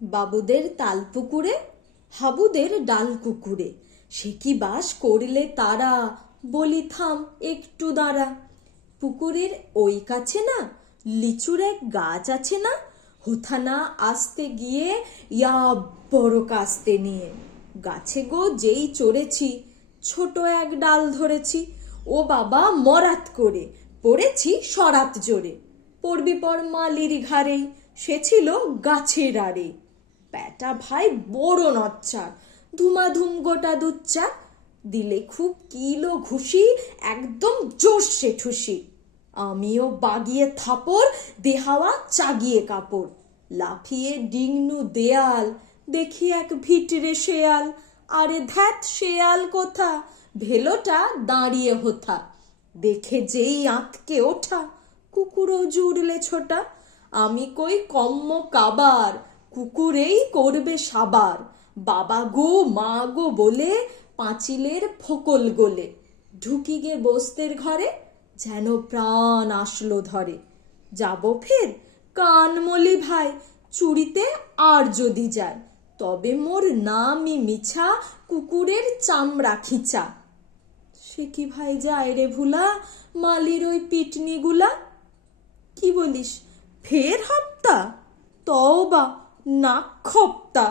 বাবুদের তাল পুকুরে, হাবুদের ডাল কুকুরে, সে কি বাস করলে তারা, বলি থাম একটু দাঁড়া। পুকুরের ওই কাছে না লিচুর এক গাছ আছে না, হোথা না আসতে গিয়ে ইয়া বড় কাস্তে নিয়ে। গাছে গো যেই চড়েছি, ছোট এক ডাল ধরেছি, ও বাবা মরাত করে পড়েছি সরাত জোরে। পড়বি পর মালির ঘাড়েই, সে ছিল গাছের আড়ে। প্যাটা ভাই বড় নচ্চার, ধুমাধুম গোটা দুচ্চার, দিলে খুব কিলো ঘুষি, একদম জোরসে ঠুসি। আমিও বাগিয়ে থাপড়, দেহাওয়া চাগিয়ে কাপড়। লাফিয়ে ডিংনু দেয়াল, দেখি এক ভিটরে শেয়াল। আরে ধ্যাত শেয়াল কোথা, ভেলোটা দাঁড়িয়ে হোথা। দেখে যেই আঁতকে ওঠা, কুকুরও জুড়লে ছোটা। আমি কই কম্ম কাবার, কুকুরেই করবে সাবার। বাবা গো মা গো বলে পাঁচিলের ফোকল গোলে ঢুকি গে বস্তের ঘরে, যেন প্রাণ আসলো ধরে। যাব ফের কান মলি ভাই, চুরিতে আর যদি যায়, তবে মোর নামই মিছা, কুকুরের চামড়া খিচা। সে কি ভাই যায় রে ভুলা, মালির ওই পিটনিগুলা। কি বলিস, ফের হপ্তা, তওবা নাক খপ্তা।